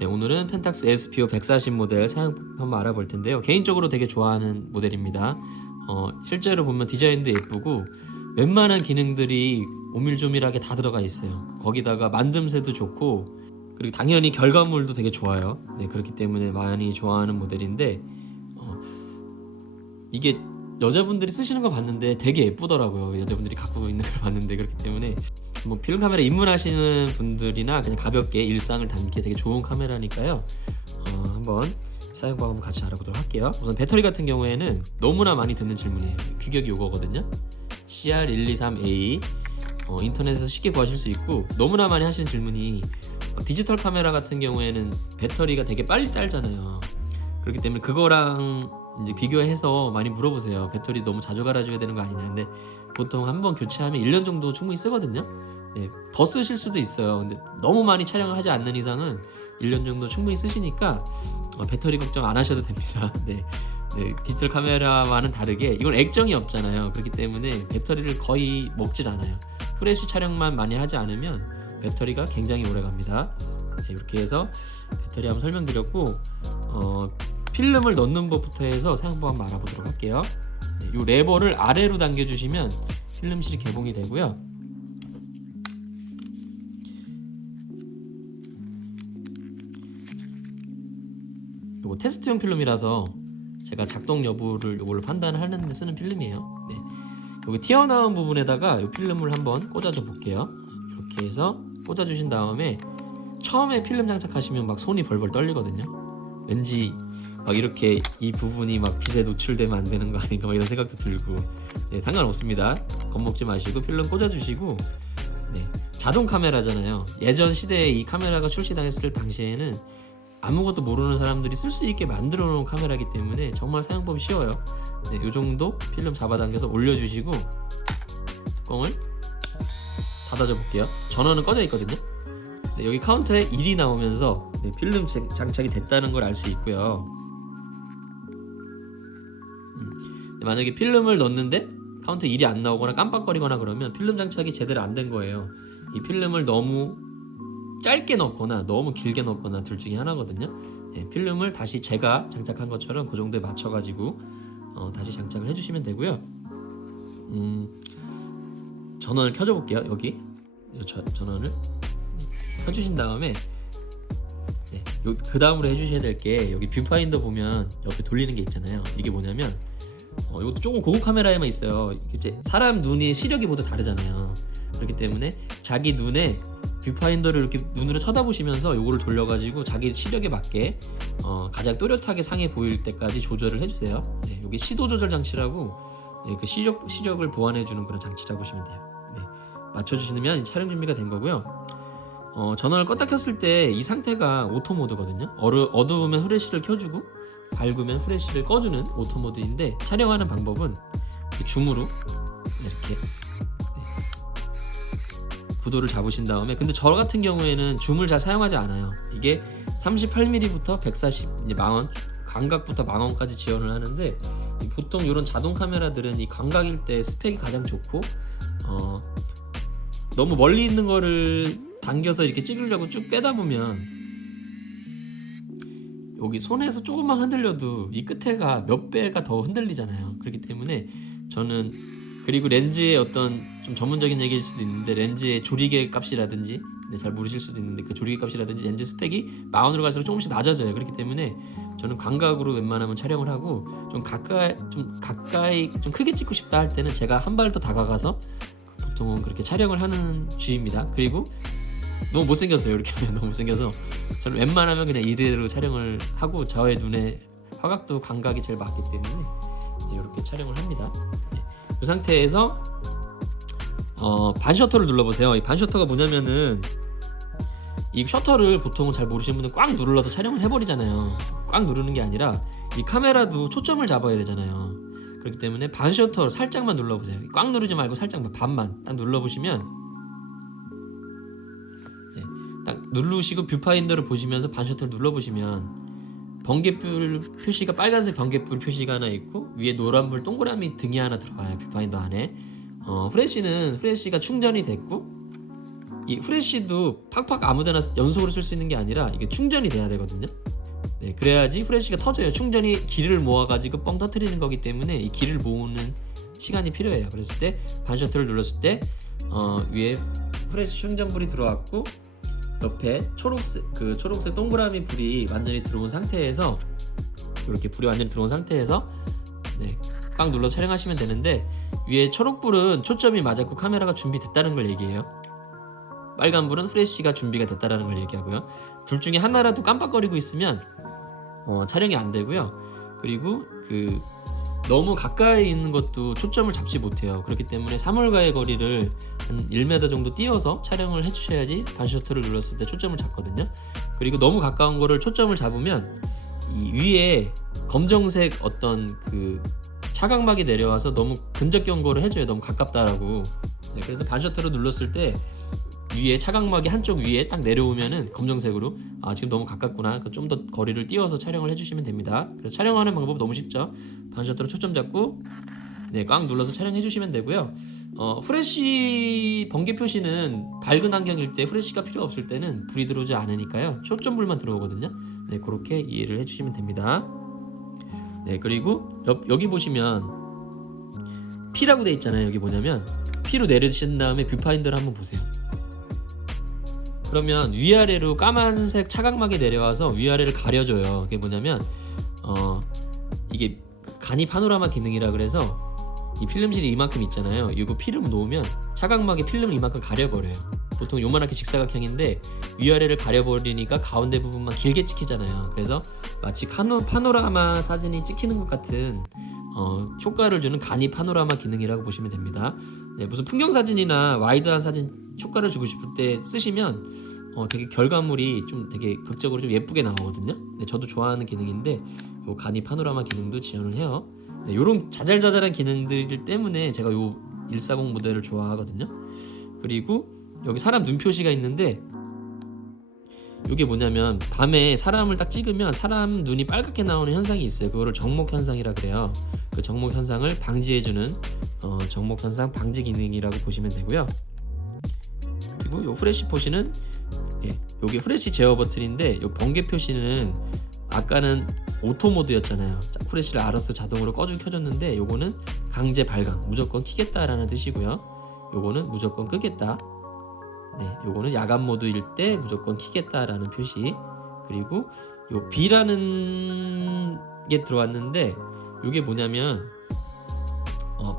네, 오늘은 펜탁스 SPO 140 모델 사용 한번 알아볼 텐데요. 개인적으로 되게 좋아하는 모델입니다. 실제로 보면 디자인도 예쁘고 웬만한 기능들이 오밀조밀하게 다 들어가 있어요. 거기다가 만듦새도 좋고 그리고 당연히 결과물도 되게 좋아요. 네, 그렇기 때문에 많이 좋아하는 모델인데 이게 여자분들이 쓰시는 거 봤는데 되게 예쁘더라고요. 여자분들이 갖고 있는 걸 봤는데 그렇기 때문에 뭐 필름 카메라 입문하시는 분들이나 그냥 가볍게 일상을 담기에 되게 좋은 카메라니까요. 한번 사용법 한번 같이 알아보도록 할게요. 우선 배터리 같은 경우에는 너무나 많이 듣는 질문이에요. 규격이 요거거든요. CR123A 인터넷에서 쉽게 구하실 수 있고 너무나 많이 하시는 질문이 디지털 카메라 같은 경우에는 배터리가 되게 빨리 딸잖아요. 그렇기 때문에 그거랑 이제 비교해서 많이 물어보세요. 배터리 너무 자주 갈아줘야 되는 거 아니냐. 근데 보통 한번 교체하면 1년 정도 충분히 쓰거든요. 네, 더 쓰실 수도 있어요. 근데 너무 많이 촬영을 하지 않는 이상은 1년 정도 충분히 쓰시니까 배터리 걱정 안 하셔도 됩니다. 네, 디지털 카메라와는 다르게 이건 액정이 없잖아요. 그렇기 때문에 배터리를 거의 먹질 않아요. 프레시 촬영만 많이 하지 않으면 배터리가 굉장히 오래 갑니다. 네, 이렇게 해서 배터리 한번 설명드렸고 필름을 넣는 법부터 해서 사용법 한번 알아보도록 할게요. 네, 이 레버를 아래로 당겨주시면 필름실이 개봉이 되고요. 이거 테스트용 필름이라서 제가 작동 여부를 이걸로 판단하는 데 쓰는 필름이에요. 네. 여기 튀어나온 부분에다가 이 필름을 한번 꽂아줘 볼게요. 이렇게 해서 꽂아주신 다음에 처음에 필름 장착하시면 막 손이 벌벌 떨리거든요. 왠지 막 이렇게 이 부분이 막 빛에 노출되면 안 되는 거 아닌가 막 이런 생각도 들고 네, 상관없습니다. 겁먹지 마시고 필름 꽂아주시고 네, 자동 카메라잖아요. 예전 시대에 이 카메라가 출시당했을 당시에는 아무것도 모르는 사람들이 쓸 수 있게 만들어 놓은 카메라이기 때문에 정말 사용법이 쉬워요. 네, 이 정도 필름 잡아당겨서 올려주시고 뚜껑을 닫아줘 볼게요. 전원은 꺼져 있거든요. 네, 여기 카운터에 1이 나오면서 네, 필름 장착이 됐다는 걸 알 수 있고요. 만약에 필름을 넣는데 카운터에 1이 안 나오거나 깜빡거리거나 그러면 필름 장착이 제대로 안 된 거예요. 이 필름을 너무 짧게 넣거나 너무 길게 넣거나 둘 중에 하나거든요. 네, 필름을 다시 제가 장착한 것처럼 그 정도에 맞춰가지고 다시 장착을 해주시면 되고요. 전원을 켜줘 볼게요. 여기 전원을 켜주신 다음에 네, 그 다음으로 해주셔야 될 게 여기 뷰파인더 보면 옆에 돌리는 게 있잖아요. 이게 뭐냐면 이것도 조금 고급 카메라에만 있어요. 이제 사람 눈이 시력이 모두 다르잖아요. 그렇기 때문에 자기 눈에 뷰파인더를 이렇게 눈으로 쳐다보시면서 요거를 돌려가지고 자기 시력에 맞게 가장 또렷하게 상에 보일 때까지 조절을 해주세요. 네, 이게 시도 조절 장치라고 네, 그 시력을 보완해주는 그런 장치라고 보시면 돼요. 네, 맞춰주시면 촬영 준비가 된 거고요. 전원을 껐다 켰을 때 이 상태가 오토 모드거든요. 어두우면 후레쉬를 켜주고 밝으면 후레쉬를 꺼주는 오토 모드인데 촬영하는 방법은 이렇게 줌으로 이렇게 구도를 잡으신 다음에 근데 저 같은 경우에는 줌을 잘 사용하지 않아요. 이게 38mm부터 140 이제 만원 광각부터 만원까지 지원을 하는데 보통 이런 자동 카메라들은 이 광각일 때 스펙이 가장 좋고 너무 멀리 있는 거를 당겨서 이렇게 찍으려고 쭉 빼다 보면 여기 손에서 조금만 흔들려도 이 끝에가 몇 배가 더 흔들리잖아요. 그렇기 때문에 저는 그리고 렌즈의 어떤 좀 전문적인 얘기일 수도 있는데 렌즈의 조리개 값이라든지 잘 모르실 수도 있는데 그 조리개 값이라든지 렌즈 스펙이 만원으로 갈수록 조금씩 낮아져요. 그렇기 때문에 저는 광각으로 웬만하면 촬영을 하고 좀 가까이 좀 크게 찍고 싶다 할 때는 제가 한 발 더 다가가서 보통은 그렇게 촬영을 하는 주의입니다. 그리고 너무 못생겼어요. 이렇게 하면 너무 못생겨서 저는 웬만하면 그냥 이대로 촬영을 하고 저의 눈에 화각도 광각이 제일 맞기 때문에 이렇게 촬영을 합니다. 이 상태에서 반 셔터를 눌러보세요. 이 반 셔터가 뭐냐면은 이 셔터를 보통은 잘 모르시는 분들은 꽉 눌러서 촬영을 해버리잖아요. 꽉 누르는 게 아니라 이 카메라도 초점을 잡아야 되잖아요. 그렇기 때문에 반 셔터를 살짝만 눌러보세요. 꽉 누르지 말고 살짝만 반만 딱 눌러보시면 네, 딱 누르시고 뷰파인더를 보시면서 반 셔터를 눌러보시면 번개불 표시가 빨간색 번개불 표시가 하나 있고 위에 노란불 동그라미 등이 하나 들어가요. 뷰파인더 안에 후레쉬가 충전이 됐고 이 후레쉬도 팍팍 아무데나 연속으로 쓸 수 있는 게 아니라 이게 충전이 돼야 되거든요. 네, 그래야지 후레쉬가 터져요. 충전이 길을 모아가지고 뻥 터트리는 거기 때문에 이 길을 모으는 시간이 필요해요. 그랬을 때 반셔틀을 눌렀을 때 위에 후레쉬 충전불이 들어왔고 옆에 초록색 동그라미 불이 완전히 들어온 상태에서 이렇게 불이 완전히 들어온 상태에서 네, 꽉 눌러 촬영하시면 되는데 위에 초록불은 초점이 맞았고 카메라가 준비됐다는 걸 얘기해요. 빨간불은 후레쉬가 준비가 됐다는 걸 얘기하고요. 둘 중에 하나라도 깜빡거리고 있으면 촬영이 안 되고요. 그리고 너무 가까이 있는 것도 초점을 잡지 못해요. 그렇기 때문에 사물과의 거리를 한 1m 정도 띄워서 촬영을 해주셔야지 반셔터를 눌렀을 때 초점을 잡거든요. 그리고 너무 가까운 거를 초점을 잡으면 이 위에 검정색 어떤 차각막이 내려와서 너무 근접 경고를 해줘요. 너무 가깝다라고. 네, 그래서 반셔터를 눌렀을 때 위에 차각막이 한쪽 위에 딱 내려오면은 검정색으로 지금 너무 가깝구나. 좀 더 거리를 띄워서 촬영을 해주시면 됩니다. 그래서 촬영하는 방법 너무 쉽죠. 반셔터로 초점 잡고 네, 꽉 눌러서 촬영해 주시면 되고요. 후레쉬 번개 표시는 밝은 환경일 때 후레쉬가 필요 없을 때는 불이 들어오지 않으니까요. 초점불만 들어오거든요. 네, 그렇게 이해를 해주시면 됩니다. 네, 그리고 여기 보시면 P라고 돼 있잖아요. 여기 뭐냐면 P로 내려주신 다음에 뷰파인더를 한번 보세요. 그러면 위아래로 까만색 차각막이 내려와서 위아래를 가려줘요. 그게 뭐냐면 이게 간이 파노라마 기능이라 그래서 이 필름실이 이만큼 있잖아요. 이거 필름 놓으면 차각막이 필름을 이만큼 가려버려요. 보통 요만하게 직사각형인데 위아래를 가려버리니까 가운데 부분만 길게 찍히잖아요. 그래서 마치 파노라마 사진이 찍히는 것 같은 효과를 주는 간이 파노라마 기능이라고 보시면 됩니다. 네, 무슨 풍경 사진이나 와이드한 사진 효과를 주고 싶을 때 쓰시면 되게 결과물이 좀 되게 극적으로 좀 예쁘게 나오거든요. 네, 저도 좋아하는 기능인데 요 간이 파노라마 기능도 지원을 해요. 네, 요런 자잘자잘한 기능들 때문에 제가 요 140 모델을 좋아하거든요. 그리고 여기 사람 눈 표시가 있는데 이게 뭐냐면 밤에 사람을 딱 찍으면 사람 눈이 빨갛게 나오는 현상이 있어요. 그거를 정목 현상이라 그래요. 그 정목 현상을 방지해주는 정목 현상 방지 기능이라고 보시면 되고요. 그리고 요 후레쉬 표시는 요게 후레쉬 제어 버튼인데 요 번개 표시는 아까는 오토 모드였잖아요. 후레쉬를 알아서 자동으로 켜줬는데 요거는 강제 발광, 무조건 켜겠다라는 뜻이고요. 요거는 무조건 끄겠다. 네, 요거는 야간 모드일 때 무조건 켜겠다라는 표시. 그리고 요 B라는 게 들어왔는데 요게 뭐냐면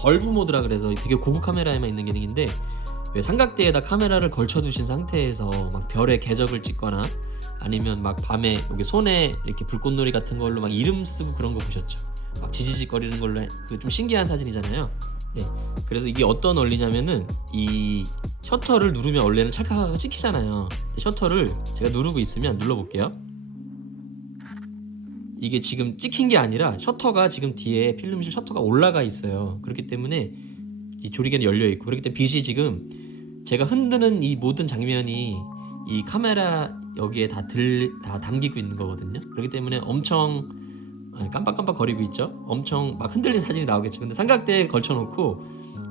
벌브 모드라 그래서 되게 고급 카메라에만 있는 기능인데 왜 삼각대에다 카메라를 걸쳐 두신 상태에서 막 별의 궤적을 찍거나 아니면 막 밤에 여기 손에 이렇게 불꽃놀이 같은 걸로 막 이름 쓰고 그런 거 보셨죠? 막 지지직거리는 걸로 좀 신기한 사진이잖아요. 네, 그래서 이게 어떤 원리냐면은 이 셔터를 누르면 원래는 찰칵하고 찍히잖아요. 셔터를 제가 누르고 있으면 눌러볼게요. 이게 지금 찍힌 게 아니라 셔터가 지금 뒤에 필름실 셔터가 올라가 있어요. 그렇기 때문에 이 조리개는 열려 있고 그렇기 때문에 빛이 지금 제가 흔드는 이 모든 장면이 이 카메라 여기에 다 담기고 있는 거거든요. 그렇기 때문에 엄청 깜빡깜빡 거리고 있죠. 엄청 막 흔들린 사진이 나오겠죠. 근데 삼각대에 걸쳐놓고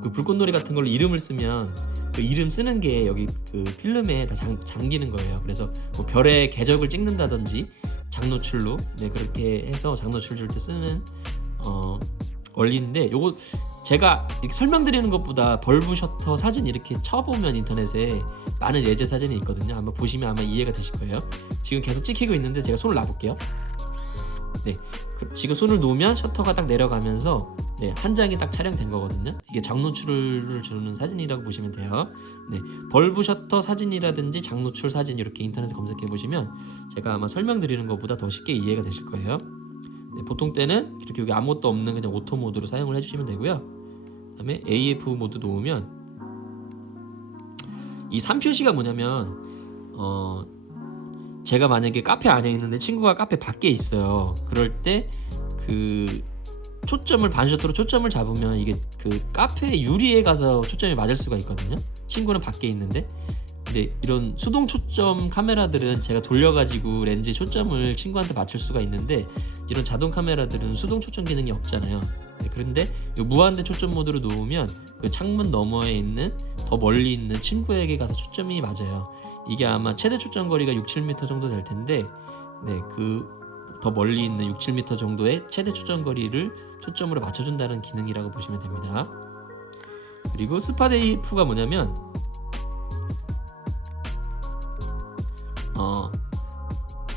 그 불꽃놀이 같은 걸로 이름을 쓰면 그 이름 쓰는 게 여기 그 필름에 다 잠기는 거예요. 그래서 뭐 별의 궤적을 찍는다든지 장노출로 그렇게 해서 장노출 줄 때 쓰는 원리인데 요거 제가 이렇게 설명드리는 것보다 벌브 셔터 사진 이렇게 쳐보면 인터넷에 많은 예제 사진이 있거든요. 한번 보시면 아마 이해가 되실 거예요. 지금 계속 찍히고 있는데 제가 손을 놔볼게요. 네, 지금 손을 놓으면 셔터가 딱 내려가면서 한 장이 딱 촬영된 거거든요. 이게 장노출을 주는 사진이라고 보시면 돼요. 네, 벌브 셔터 사진이라든지 장노출 사진 이렇게 인터넷에 검색해 보시면 제가 아마 설명드리는 것보다 더 쉽게 이해가 되실 거예요. 네, 보통 때는 이렇게 여기 아무것도 없는 그냥 오토 모드로 사용을 해주시면 되고요. 그다음에 AF 모드 놓으면 이 3표시가 뭐냐면 제가 만약에 카페 안에 있는데 친구가 카페 밖에 있어요. 그럴 때 그 초점을 반셔터로 초점을 잡으면 이게 그 카페 유리에 가서 초점이 맞을 수가 있거든요. 친구는 밖에 있는데. 근데 이런 수동 초점 카메라들은 제가 돌려가지고 렌즈 초점을 친구한테 맞출 수가 있는데 이런 자동 카메라들은 수동 초점 기능이 없잖아요. 네, 그런데 이 무한대 초점 모드로 놓으면 그 창문 너머에 있는 더 멀리 있는 친구에게 가서 초점이 맞아요. 이게 아마 최대 초점 거리가 6, 7m 정도 될 텐데, 네, 그 더 멀리 있는 6, 7m 정도의 최대 초점 거리를 초점으로 맞춰준다는 기능이라고 보시면 됩니다. 그리고 스팟 AF가 뭐냐면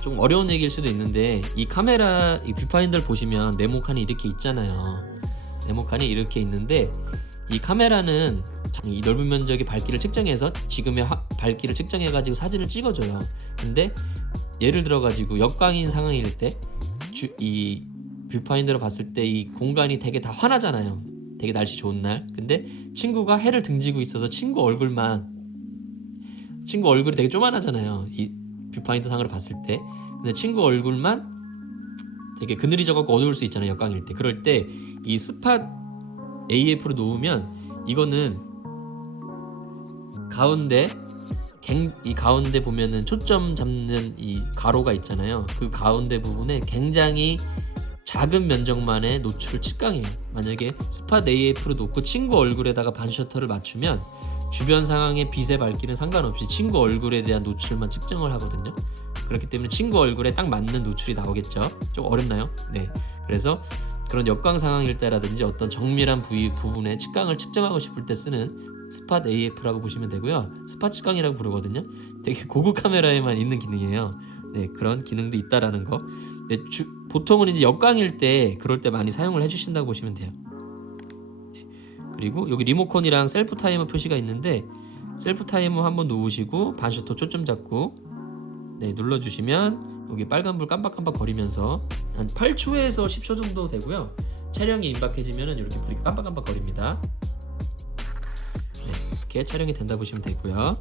좀 어려운 얘기일 수도 있는데, 이 카메라 이 뷰파인더를 보시면 네모칸이 이렇게 있잖아요. 네모칸이 이렇게 있는데, 이 카메라는 이 넓은 면적의 밝기를 측정해서 지금의 밝기를 측정해 가지고 사진을 찍어줘요. 근데 예를 들어 가지고 역광인 상황일 때 이 뷰파인더로 봤을 때 이 공간이 되게 다 환하잖아요. 되게 날씨 좋은 날. 근데 친구가 해를 등지고 있어서 친구 얼굴이 되게 조만하잖아요. 이 뷰파인더 상으로 봤을 때. 근데 친구 얼굴만 되게 그늘이 져갖고 어두울 수 있잖아요, 역광일 때. 그럴 때 이 스팟 AF로 놓으면 이거는 이 가운데 보면은 초점 잡는 이 가로가 있잖아요. 그 가운데 부분에 굉장히 작은 면적만의 노출을 측강해요. 만약에 스팟 AF로 놓고 친구 얼굴에다가 반셔터를 맞추면 주변 상황의 빛의 밝기는 상관없이 친구 얼굴에 대한 노출만 측정을 하거든요. 그렇기 때문에 친구 얼굴에 딱 맞는 노출이 나오겠죠. 좀 어렵나요? 네. 그래서 그런 역광 상황일 때라든지 어떤 정밀한 부분의 측강을 측정하고 싶을 때 쓰는 스팟 AF라고 보시면 되고요. 스팟 측강이라고 부르거든요. 되게 고급 카메라에만 있는 기능이에요. 네, 그런 기능도 있다라는 거. 네, 보통은 이제 역광일 때 그럴 때 많이 사용을 해주신다고 보시면 돼요. 네, 그리고 여기 리모컨이랑 셀프 타이머 표시가 있는데, 셀프 타이머 한번 놓으시고 반셔터 초점 잡고 네, 눌러주시면 여기 빨간불 깜빡깜빡 거리면서 한 8초에서 10초 정도 되고요. 촬영이 임박해지면 이렇게 불이 깜빡깜빡 거립니다. 네, 이렇게 촬영이 된다 보시면 되고요.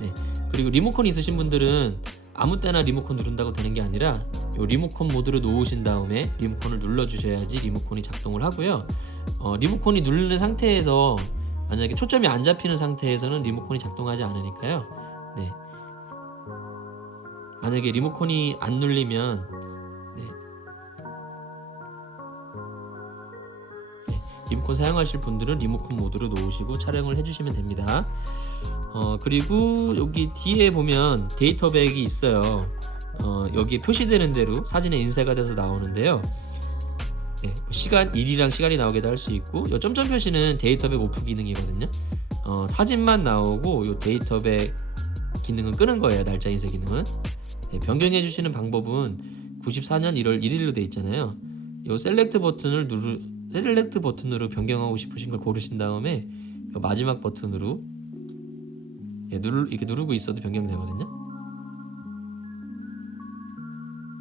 네, 그리고 리모컨 있으신 분들은 아무 때나 리모컨 누른다고 되는 게 아니라 이 리모컨 모드로 놓으신 다음에 리모컨을 눌러주셔야지 리모컨이 작동을 하고요. 리모컨이 누르는 상태에서 만약에 초점이 안 잡히는 상태에서는 리모컨이 작동하지 않으니까요. 네, 만약에 리모컨이 안 눌리면 리모컨 사용하실 분들은 리모컨 모드로 놓으시고 촬영을 해주시면 됩니다. 그리고 여기 뒤에 보면 데이터백이 있어요. 여기에 표시되는 대로 사진에 인쇄가 돼서 나오는데요. 네, 일이랑 시간이 나오게도 할 수 있고, 이 점점 표시는 데이터백 오프 기능이거든요. 사진만 나오고 이 데이터백 기능은 끄는 거예요. 날짜 인쇄 기능은. 네, 변경해 주시는 방법은 94년 1월 1일로 돼 있잖아요. 이 셀렉트 버튼으로 변경하고 싶으신 걸 고르신 다음에 마지막 버튼으로 이렇게 누르고 있어도 변경되거든요.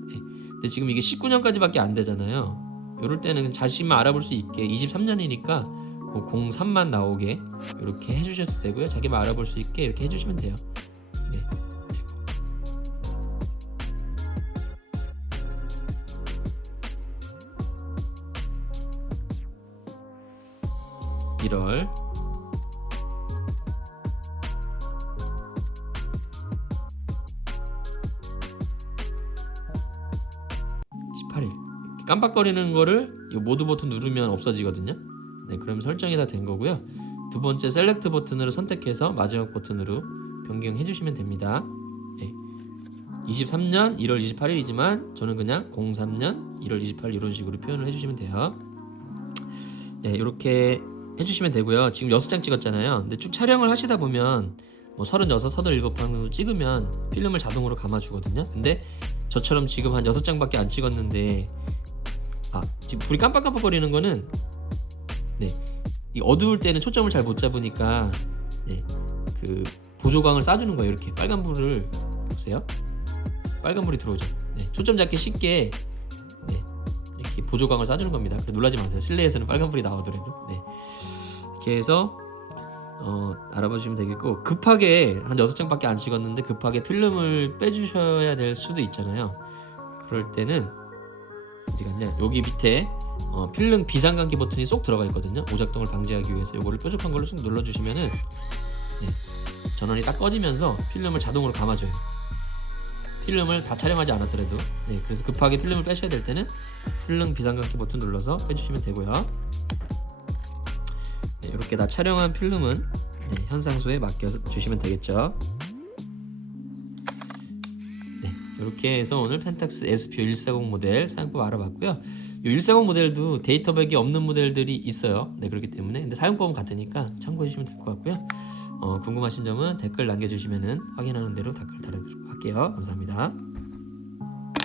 네. 근데 지금 이게 19년까지밖에 안 되잖아요. 이럴 때는 자신만 알아볼 수 있게 23년이니까 03만 나오게 이렇게 해주셔도 되고요. 자기만 알아볼 수 있게 이렇게 해주시면 돼요. 네. 1월 18일 깜빡거리는 거를 이 모드 버튼 누르면 없어지거든요. 네, 그럼 설정이 다 된 거고요. 두 번째 셀렉트 버튼으로 선택해서 마지막 버튼으로 변경해 주시면 됩니다. 네, 23년 1월 28일이지만 저는 그냥 03년 1월 28일 이런 식으로 표현을 해주시면 돼요. 네, 이렇게 해주시면 되고요. 지금 6장 찍었잖아요. 근데 쭉 촬영을 하시다 보면 36, 37번 정도 찍으면 필름을 자동으로 감아주거든요. 근데 저처럼 지금 한 6장밖에 안 찍었는데 지금 불이 깜빡깜빡거리는 거는 이 어두울 때는 초점을 잘 못 잡으니까 그 보조광을 쏴주는 거예요. 이렇게 빨간 불을 보세요. 빨간 불이 들어오죠. 초점 잡기 쉽게 이렇게 보조광을 쏴주는 겁니다. 놀라지 마세요. 실내에서는 빨간 불이 나오더라도. 이렇게 해서 알아보시면 되겠고, 급하게 한 6장밖에 안 찍었는데 급하게 필름을 빼주셔야 될 수도 있잖아요. 그럴 때는 어디 갔냐, 여기 밑에 필름 비상감기 버튼이 쏙 들어가 있거든요. 오작동을 방지하기 위해서 이거를 뾰족한 걸로 쑥 눌러주시면은 전원이 딱 꺼지면서 필름을 자동으로 감아줘요. 필름을 다 촬영하지 않았더라도 네, 그래서 급하게 필름을 빼셔야 될 때는 필름 비상감기 버튼 눌러서 빼주시면 되고요. 네, 이렇게 다 촬영한 필름은 네, 현상소에 맡겨 주시면 되겠죠. 네, 이렇게 해서 오늘 펜탁스 SP140 모델 사용법 알아봤고요. 이 140 모델도 데이터백이 없는 모델들이 있어요. 네, 그렇기 때문에 근데 사용법은 같으니까 참고해 주시면 될 것 같고요. 궁금하신 점은 댓글 남겨주시면 확인하는 대로 댓글 달아드리도록 할게요. 감사합니다.